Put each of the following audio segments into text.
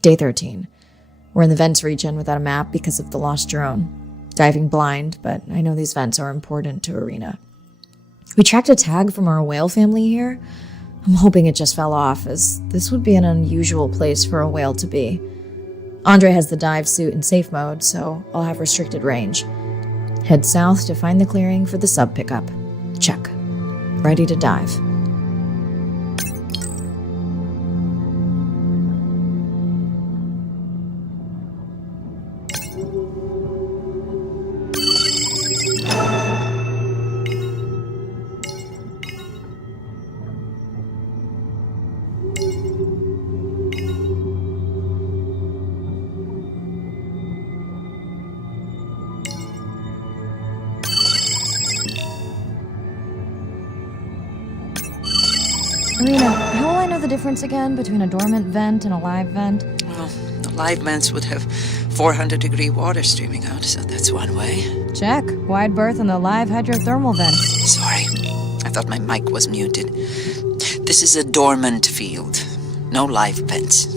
Day 13. We're in the vents region without a map because of the lost drone. Diving blind, but I know these vents are important to Arena. We tracked a tag from our whale family here. I'm hoping it just fell off, as this would be an unusual place for a whale to be. Andre has the dive suit in safe mode, so I'll have restricted range. Head south to find the clearing for the sub pickup. Check. Ready to dive. Arena, how will I know the difference again between a dormant vent and a live vent? Well, the live vents would have 400-degree water streaming out, so that's one way. Check. Wide berth in the live hydrothermal vents. Sorry, I thought my mic was muted. This is a dormant field. No live vents.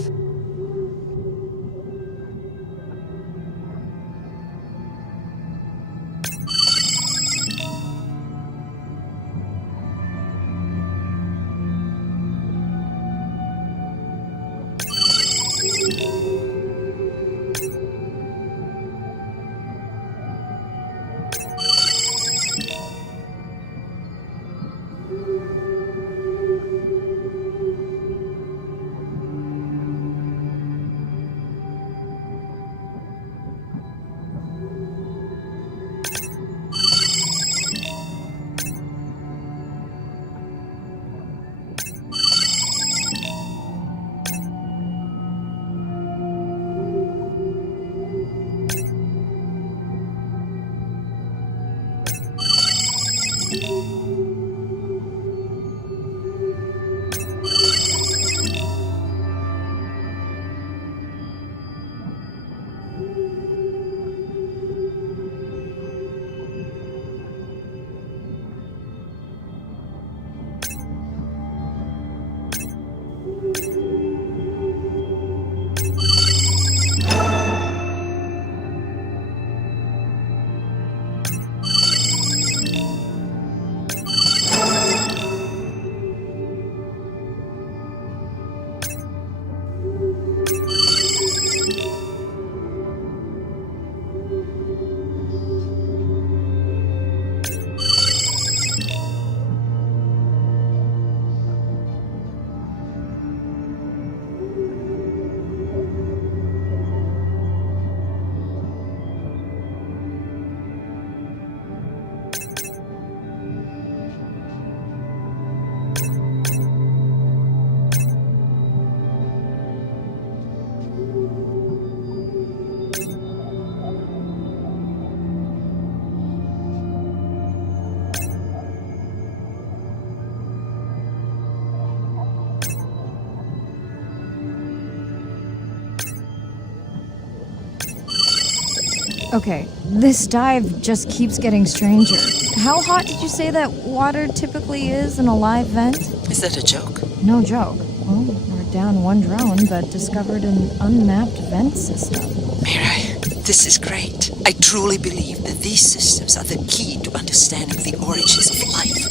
Okay, this dive just keeps getting stranger. How hot did you say that water typically is in a live vent? Is that a joke? No joke. Well, we're down one drone, but discovered an unmapped vent system. Mirai, this is great. I truly believe that these systems are the key to understanding the origins of life.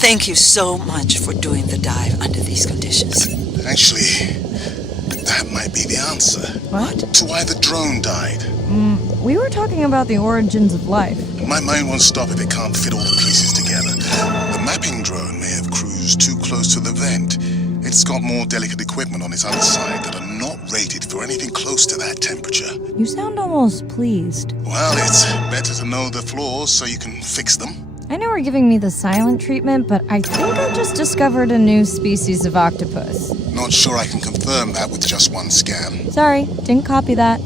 Thank you so much for doing the dive under these conditions. Actually, that might be the answer. What? To why the drone died. We were talking about the origins of life. My mind won't stop if it can't fit all the pieces together. The mapping drone may have cruised too close to the vent. It's got more delicate equipment on its underside that are not rated for anything close to that temperature. You sound almost pleased. Well, it's better to know the flaws so you can fix them. I know we're giving me the silent treatment, but I think I just discovered a new species of octopus. Not sure I can confirm that with just one scan. Sorry, didn't copy that.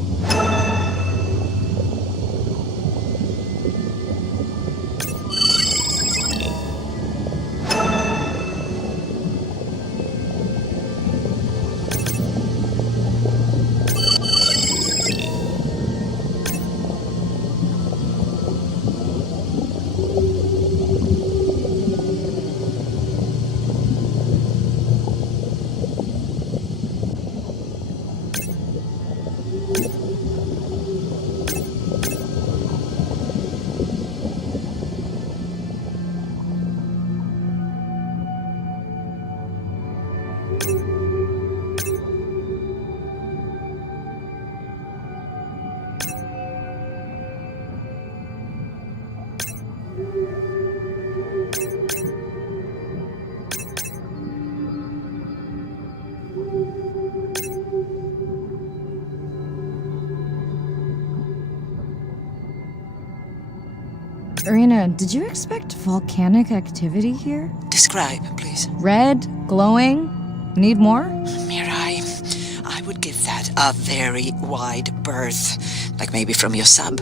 Irina, did you expect volcanic activity here? Describe, please. Red, glowing. Need more? Mirai, I would give that a very wide berth. Like maybe from your sub.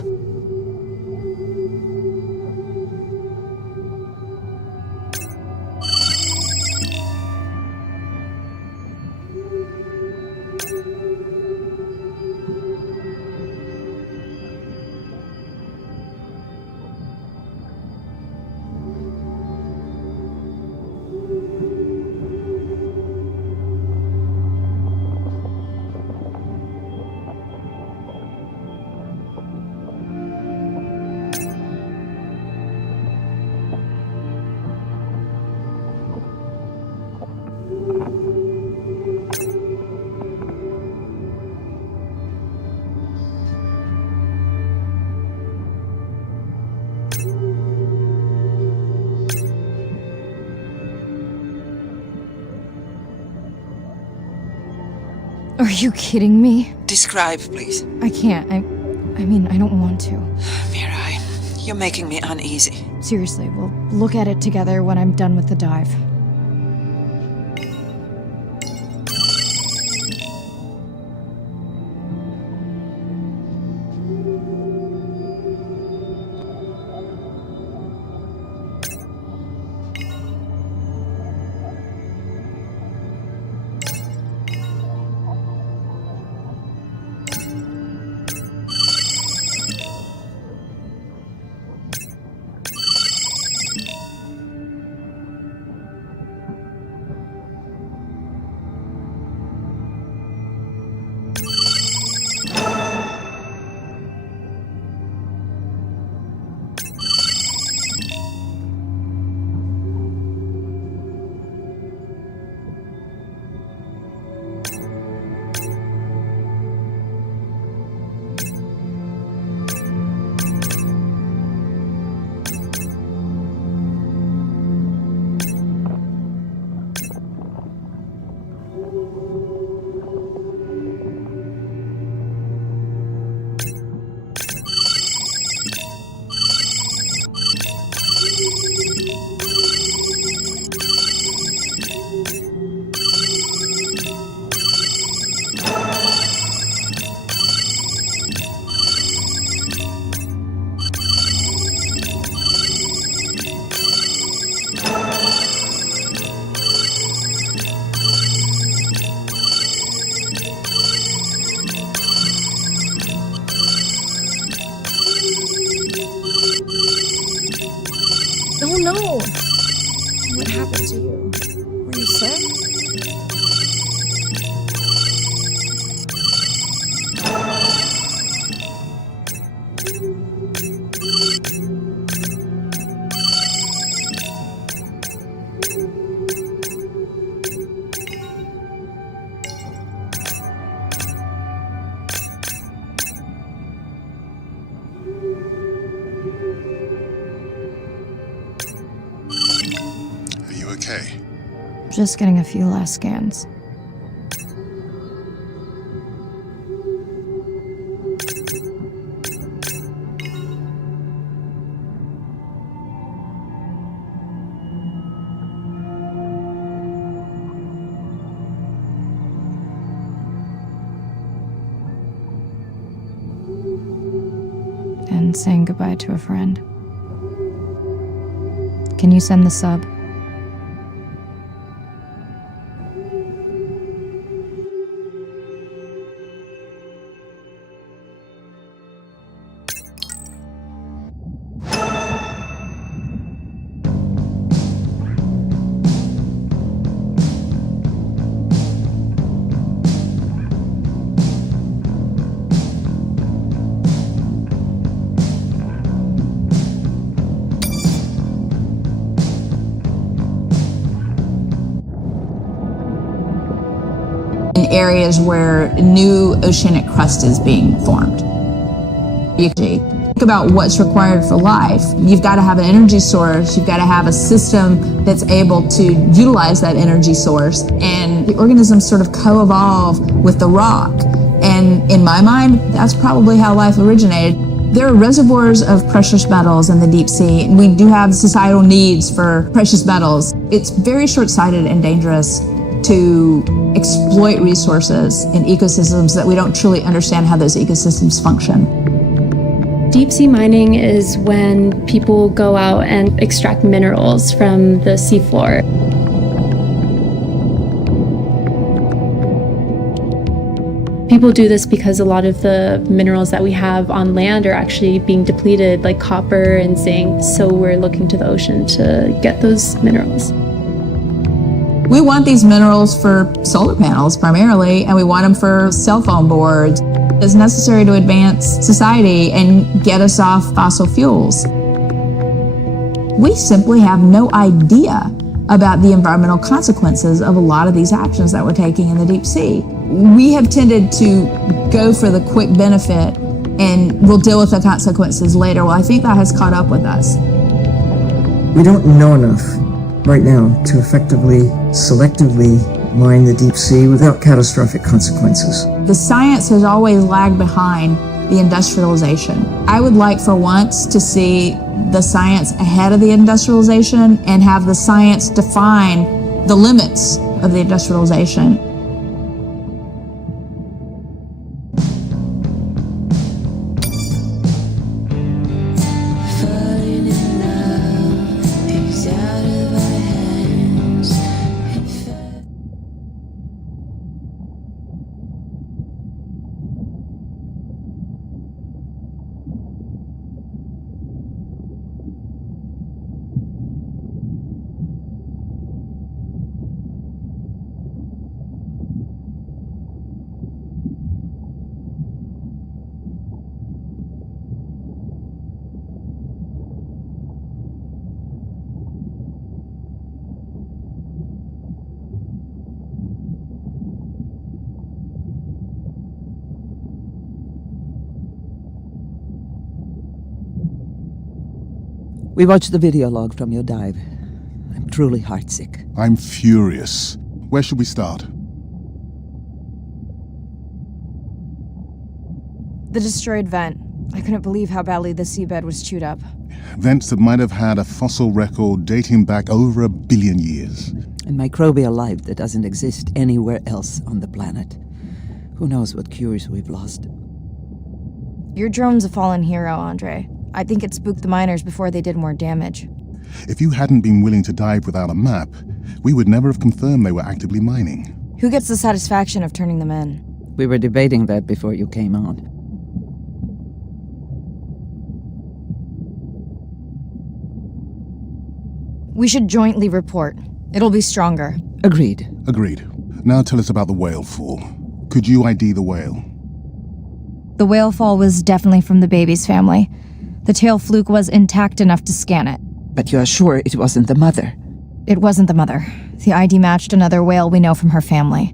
Are you kidding me? Describe, please. I can't. I mean, I don't want to. Mirai, you're making me uneasy. Seriously, we'll look at it together when I'm done with the dive. Oh no! What happened to you? Were you sick? Are you okay? Just getting a few last scans. And saying goodbye to a friend. Can you send the sub? Areas where new oceanic crust is being formed. You think about what's required for life. You've got to have an energy source. You've got to have a system that's able to utilize that energy source. And the organisms sort of co-evolve with the rock. And in my mind, that's probably how life originated. There are reservoirs of precious metals in the deep sea, and we do have societal needs for precious metals. It's very short-sighted and dangerous to exploit resources in ecosystems that we don't truly understand how those ecosystems function. Deep sea mining is when people go out and extract minerals from the seafloor. People do this because a lot of the minerals that we have on land are actually being depleted, like copper and zinc, so we're looking to the ocean to get those minerals. We want these minerals for solar panels primarily, and we want them for cell phone boards. It's necessary to advance society and get us off fossil fuels. We simply have no idea about the environmental consequences of a lot of these actions that we're taking in the deep sea. We have tended to go for the quick benefit and we'll deal with the consequences later. Well, I think that has caught up with us. We don't know enough right now to effectively, selectively mine the deep sea without catastrophic consequences. The science has always lagged behind the industrialization. I would like for once to see the science ahead of the industrialization and have the science define the limits of the industrialization. We watched the video log from your dive. I'm truly heartsick. I'm furious. Where should we start? The destroyed vent. I couldn't believe how badly the seabed was chewed up. Vents that might have had a fossil record dating back over 1 billion years. And microbial life that doesn't exist anywhere else on the planet. Who knows what cures we've lost. Your drone's a fallen hero, Andre. I think it spooked the miners before they did more damage. If you hadn't been willing to dive without a map, we would never have confirmed they were actively mining. Who gets the satisfaction of turning them in? We were debating that before you came on. We should jointly report. It'll be stronger. Agreed. Agreed. Now tell us about the whale fall. Could you ID the whale? The whale fall was definitely from the baby's family. The tail fluke was intact enough to scan it. But you are sure it wasn't the mother? It wasn't the mother. The ID matched another whale we know from her family.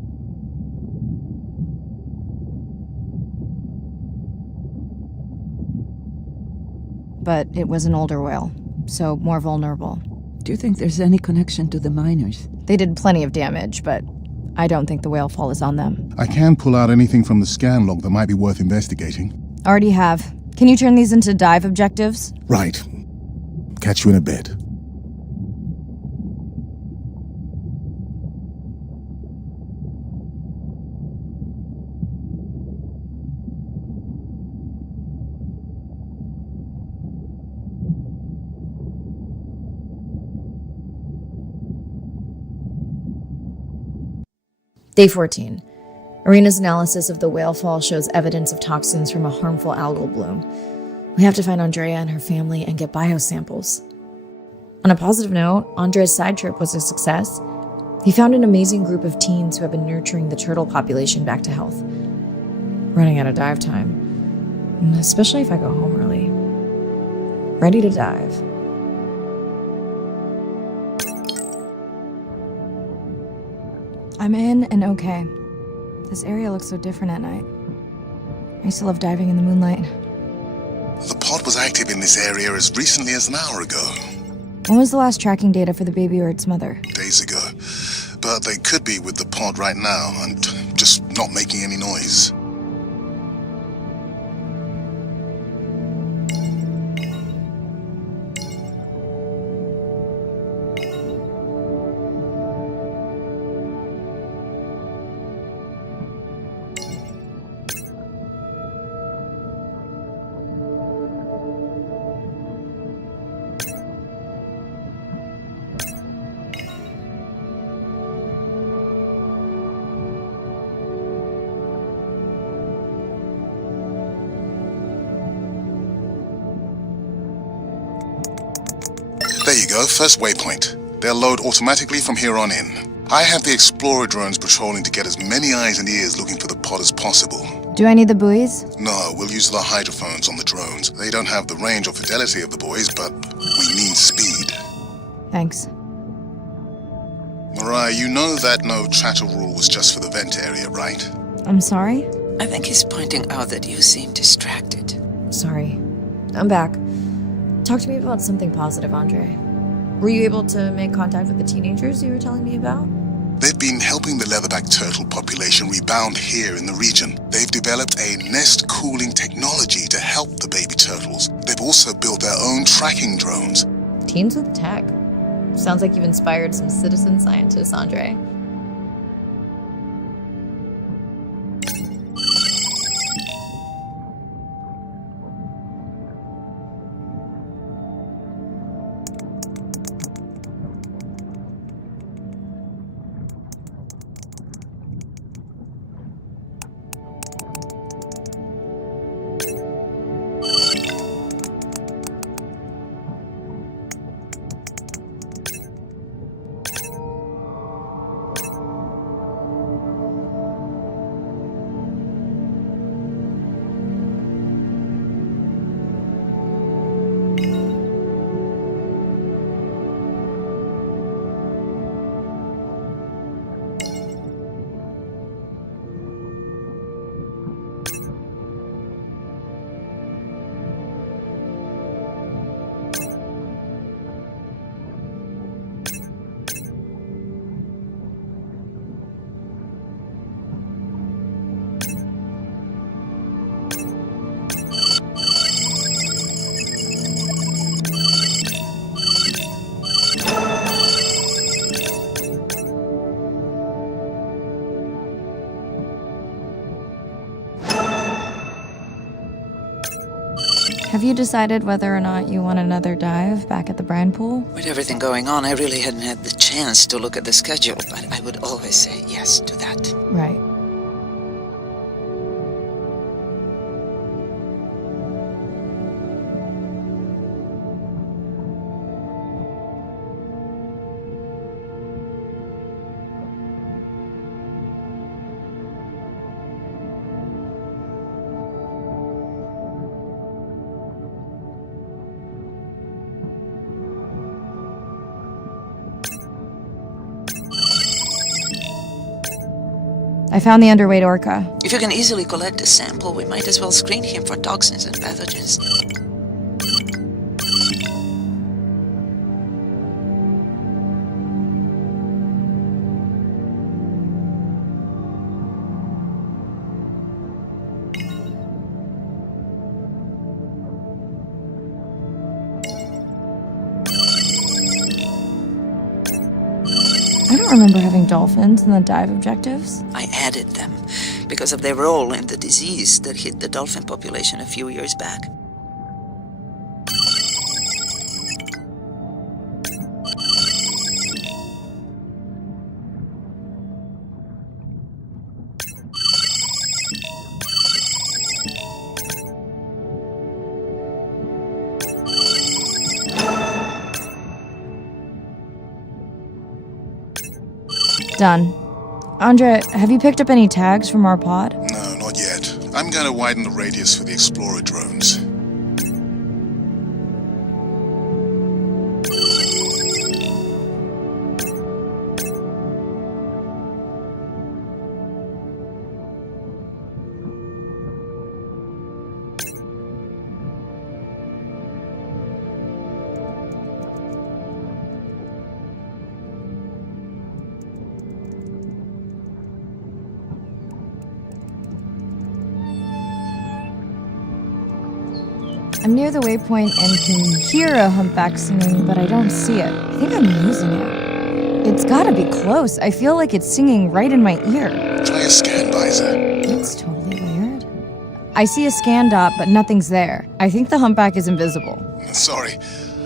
But it was an older whale, so more vulnerable. Do you think there's any connection to the miners? They did plenty of damage, but I don't think the whale fall is on them. I can pull out anything from the scan log that might be worth investigating. Already have. Can you turn these into dive objectives? Right. Catch you in a bit. Day 14. Arena's analysis of the whale fall shows evidence of toxins from a harmful algal bloom. We have to find Andrea and her family and get biosamples. On a positive note, Andrea's side trip was a success. He found an amazing group of teens who have been nurturing the turtle population back to health. Running out of dive time, especially if I go home early. Ready to dive. I'm in and okay. This area looks so different at night. I used to love diving in the moonlight. The pod was active in this area as recently as an hour ago. When was the last tracking data for the baby or its mother? Days ago. But they could be with the pod right now and just not making any noise. There you go, first waypoint. They'll load automatically from here on in. I have the Explorer drones patrolling to get as many eyes and ears looking for the pod as possible. Do I need the buoys? No, we'll use the hydrophones on the drones. They don't have the range or fidelity of the buoys, but we need speed. Thanks. Mariah, you know that no chatter rule was just for the vent area, right? I'm sorry? I think he's pointing out that you seem distracted. Sorry. I'm back. Talk to me about something positive, Andre. Were you able to make contact with the teenagers you were telling me about? They've been helping the leatherback turtle population rebound here in the region. They've developed a nest cooling technology to help the baby turtles. They've also built their own tracking drones. Teens with tech. Sounds like you've inspired some citizen scientists, Andre. Have you decided whether or not you want another dive back at the brine pool? With everything going on, I really hadn't had the chance to look at the schedule, but I would always say yes to that. Right. I found the underweight orca. If you can easily collect a sample, we might as well screen him for toxins and pathogens. I don't remember having dolphins in the dive objectives. I added them because of their role in the disease that hit the dolphin population a few years back. Done. Andre, have you picked up any tags from our pod? No, not yet. I'm going to widen the radius for the Explorer drones. I'm near the waypoint and can hear a humpback singing, but I don't see it. I think I'm losing it. It's gotta be close. I feel like it's singing right in my ear. Try a scan visor. That's totally weird. I see a scan dot, but nothing's there. I think the humpback is invisible. Sorry,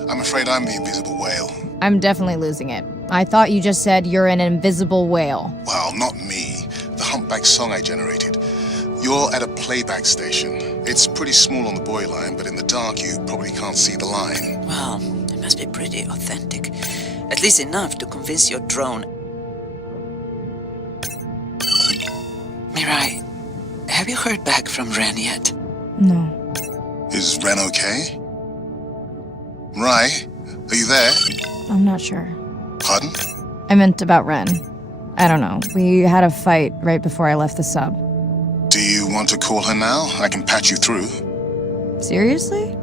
I'm afraid I'm the invisible whale. I'm definitely losing it. I thought you just said you're an invisible whale. Well, not me. The humpback song I generated. You're at a playback station. It's pretty small on the buoy line, but in the dark you probably can't see the line. Well, must be pretty authentic. At least enough to convince your drone. Mirai, have you heard back from Ren yet? No. Is Ren okay? Mirai, are you there? I'm not sure. Pardon? I meant about Ren. I don't know. We had a fight right before I left the sub. Do you want to call her now? I can patch you through. Seriously?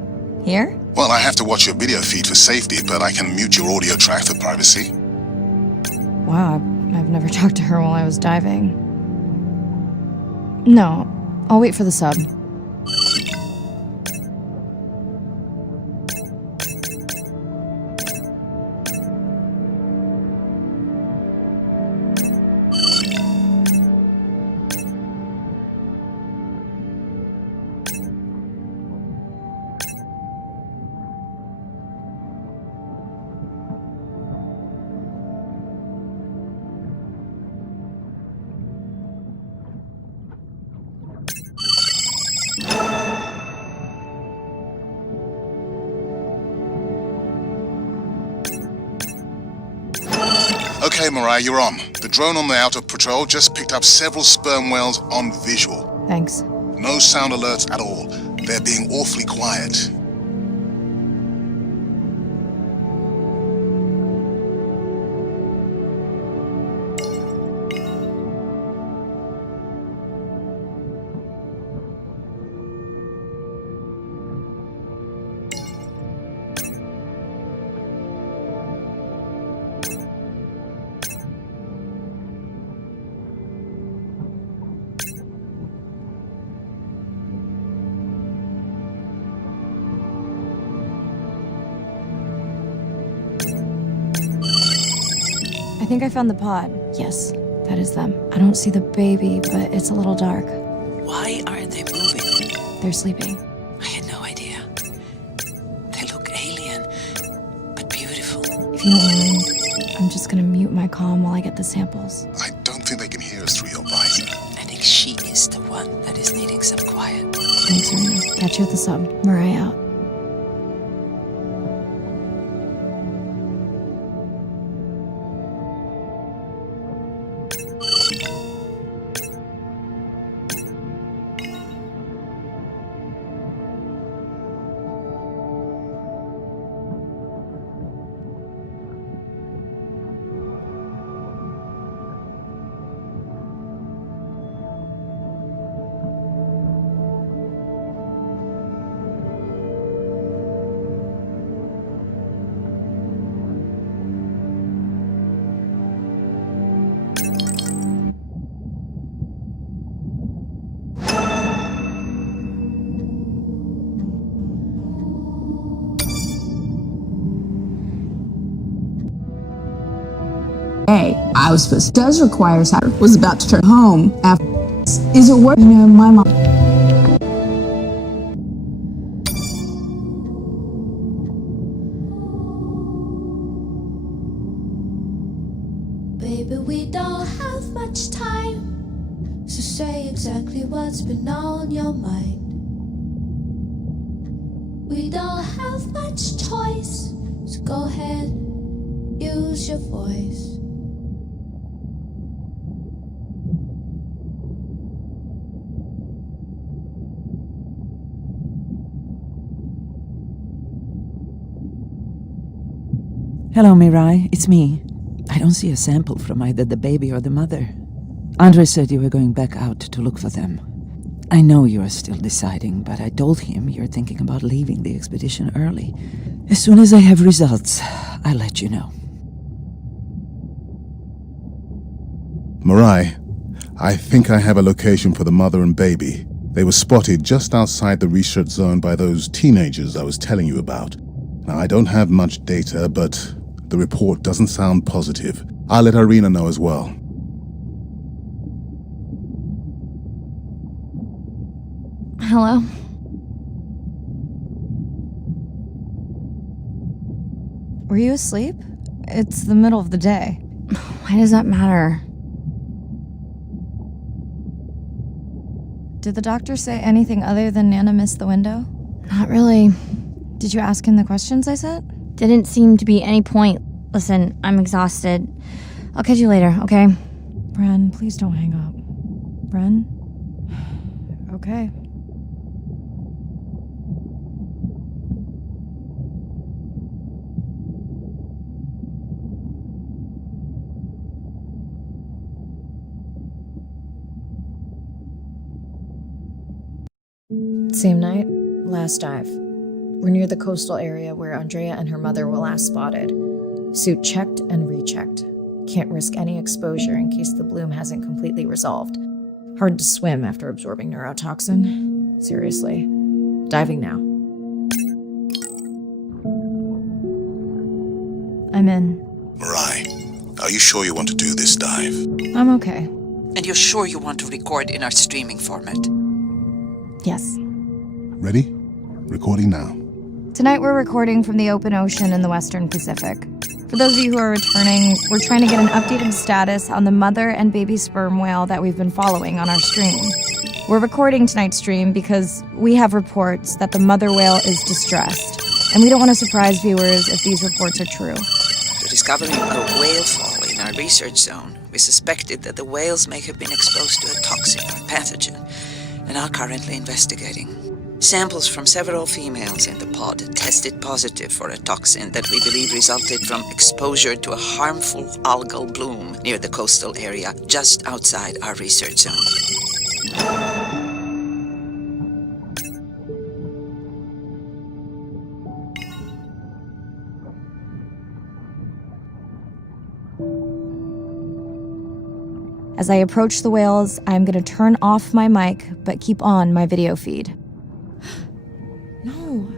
Here? Well, I have to watch your video feed for safety, but I can mute your audio track for privacy. Wow, I've never talked to her while I was diving. No, I'll wait for the sub. Okay, Mirai, you're on. The drone on the outer patrol just picked up several sperm whales on visual. Thanks. No sound alerts at all. They're being awfully quiet. I think I found the pod. Yes, that is them. I don't see the baby, but it's a little dark. Why aren't they moving? They're sleeping. I had no idea. They look alien, but beautiful. If you don't mind, I'm just gonna mute my comm while I get the samples. I don't think they can hear us through your visor. I think she is the one that is needing some quiet. Thanks, Arena. Catch you at the sub. Mirai out. I was supposed does require Saturn was about to turn home after. Is it worth? You know, my mom. Baby, we don't have much time, so say exactly what's been on your mind. We don't have much choice, so go ahead, use your voice. Hello, Mirai. It's me. I don't see a sample from either the baby or the mother. Andre said you were going back out to look for them. I know you are still deciding, but I told him you're thinking about leaving the expedition early. As soon as I have results, I'll let you know. Mirai, I think I have a location for the mother and baby. They were spotted just outside the research zone by those teenagers I was telling you about. Now, I don't have much data, but the report doesn't sound positive. I'll let Irina know as well. Hello? Were you asleep? It's the middle of the day. Why does that matter? Did the doctor say anything other than Nana missed the window? Not really. Did you ask him the questions I sent? didn't seem to be any point. Listen, I'm exhausted. I'll catch you later, okay? Bren, please don't hang up. Bren? Okay. Same night, last dive. We're near the coastal area where Andrea and her mother were last spotted. Suit checked and rechecked. Can't risk any exposure in case the bloom hasn't completely resolved. Hard to swim after absorbing neurotoxin. Seriously. Diving now. I'm in. Mirai, are you sure you want to do this dive? I'm okay. And you're sure you want to record in our streaming format? Yes. Ready? Recording now. Tonight we're recording from the open ocean in the Western Pacific. For those of you who are returning, we're trying to get an updated status on the mother and baby sperm whale that we've been following on our stream. We're recording tonight's stream because we have reports that the mother whale is distressed, and we don't want to surprise viewers if these reports are true. After discovering a whale fall in our research zone, we suspected that the whales may have been exposed to a toxin or pathogen, and are currently investigating. Samples from several females in the pod tested positive for a toxin that we believe resulted from exposure to a harmful algal bloom near the coastal area just outside our research zone. As I approach the whales, I'm going to turn off my mic, but keep on my video feed. No.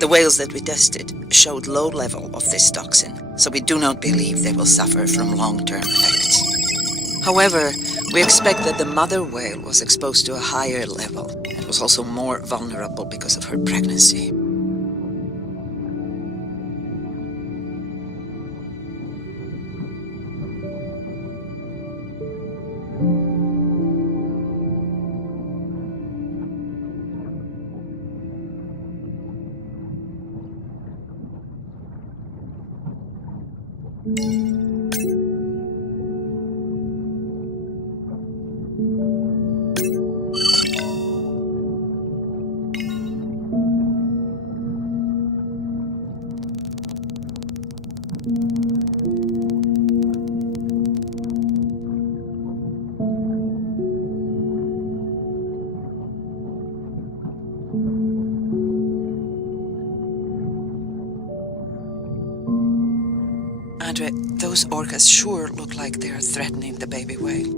The whales that we tested showed low level of this toxin, so we do not believe they will suffer from long-term effects. However, we expect that the mother whale was exposed to a higher level and was also more vulnerable because of her pregnancy. Andre, those orcas sure look like they are threatening the baby whale.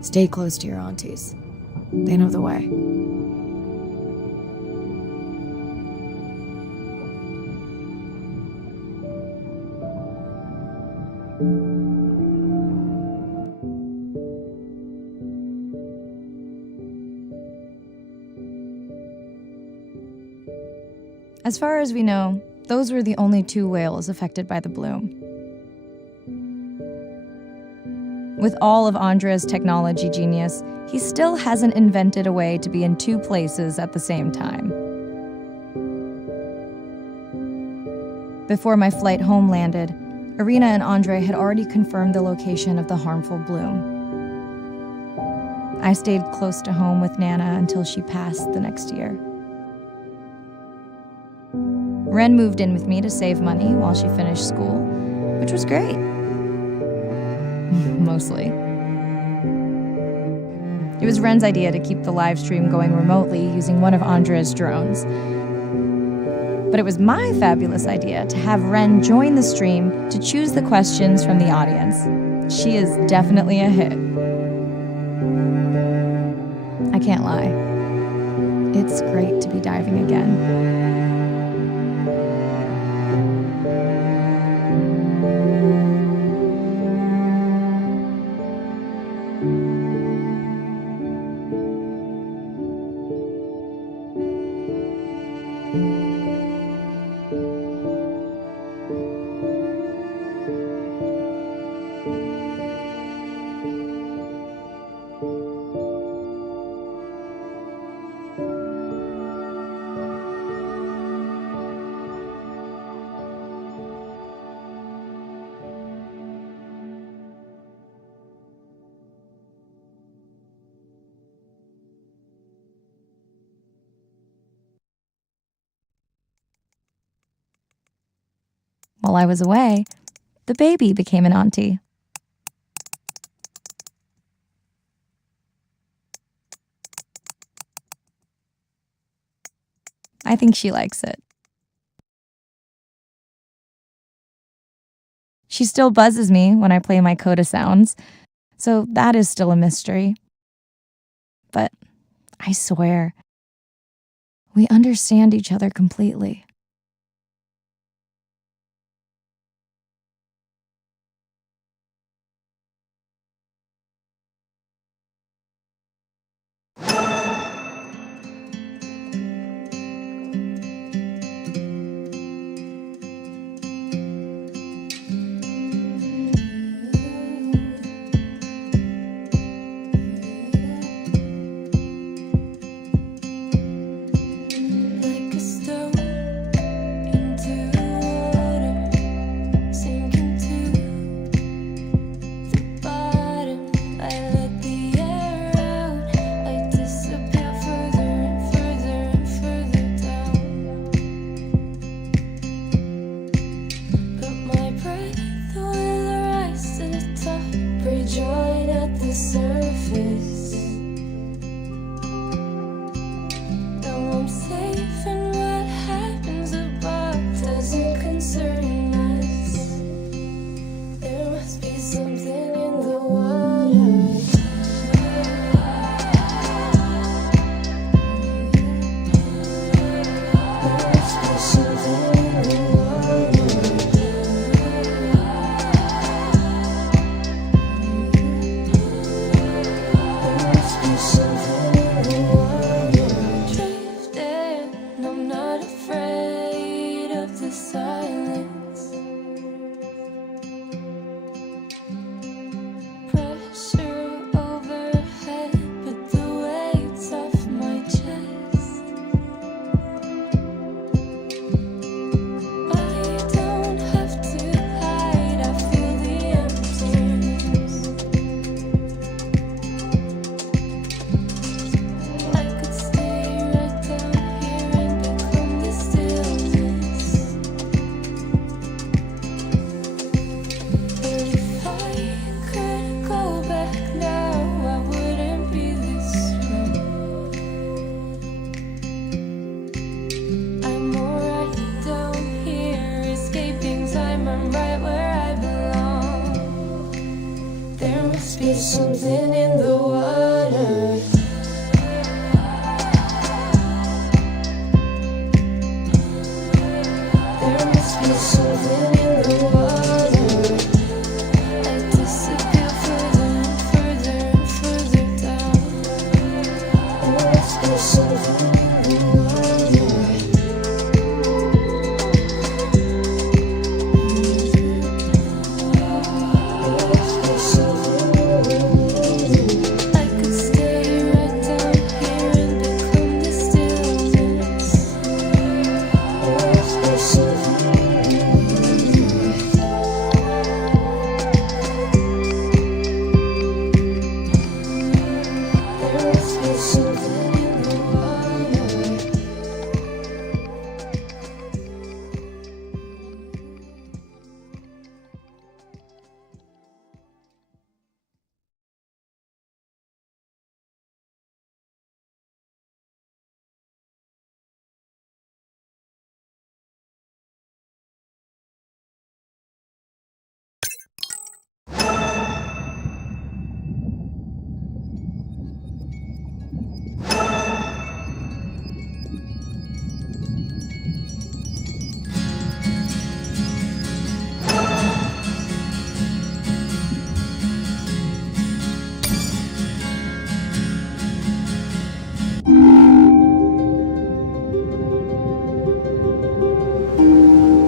Stay close to your aunties. They know the way. As far as we know, those were the only 2 whales affected by the bloom. With all of Andre's technology genius, he still hasn't invented a way to be in 2 places at the same time. Before my flight home landed, Irina and Andre had already confirmed the location of the harmful bloom. I stayed close to home with Nana until she passed the next year. Ren moved in with me to save money while she finished school, which was great. Mostly. It was Ren's idea to keep the live stream going remotely using one of Andre's drones. But it was my fabulous idea to have Ren join the stream to choose the questions from the audience. She is definitely a hit. I can't lie. It's great to be diving again. While I was away, the baby became an auntie. I think she likes it. She still buzzes me when I play my coda sounds, so that is still a mystery. But I swear, we understand each other completely. Something in the water. There must be something in the water. I disappear further and further and further down. There must be something in the water.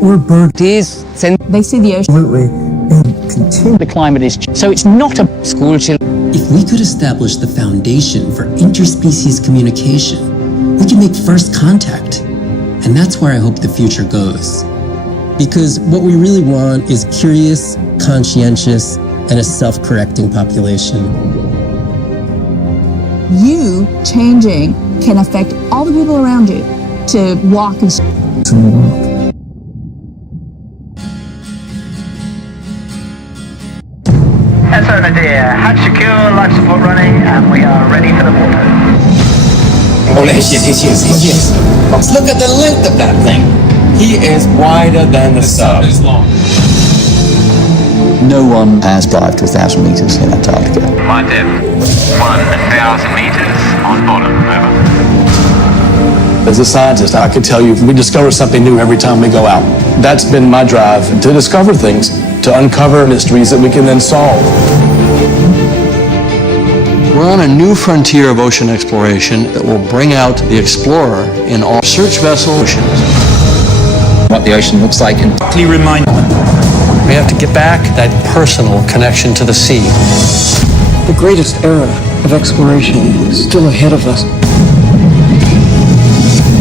We're bird. They see the ocean. Absolutely. And continue. The climate is so it's not a school children. If we could establish the foundation for interspecies communication, we can make first contact. And that's where I hope the future goes. Because what we really want is curious, conscientious, and a self-correcting population. You changing can affect all the people around you to walk and That's our idea. Hatch secure, life support running, and we are ready for the water. Oh, yes. Look at the length of that thing. He is wider than the sub. No one has dived to 1,000 meters in Antarctica. My depth, 1,000 meters on bottom, over. As a scientist, I can tell you, we discover something new every time we go out. That's been my drive, to discover things, to uncover mysteries that we can then solve. We're on a new frontier of ocean exploration that will bring out the explorer in all search vessels. What the ocean looks like and Remind we have to get back that personal connection to the sea. The greatest era of exploration is still ahead of us.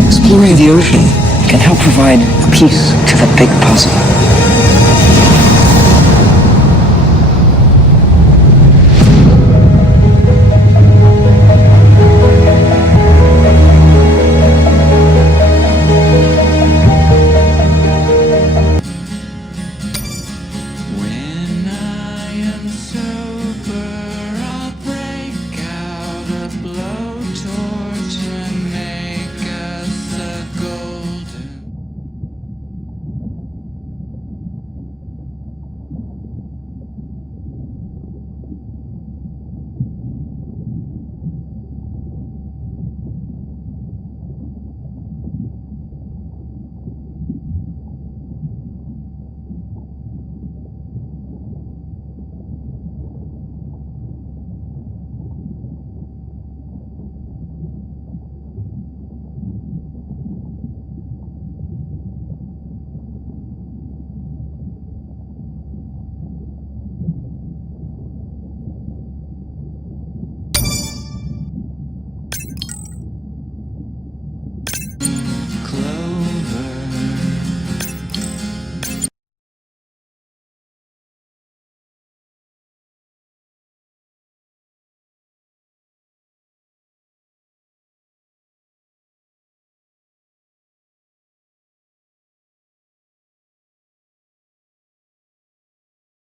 Exploring the ocean can help provide a piece to the big puzzle.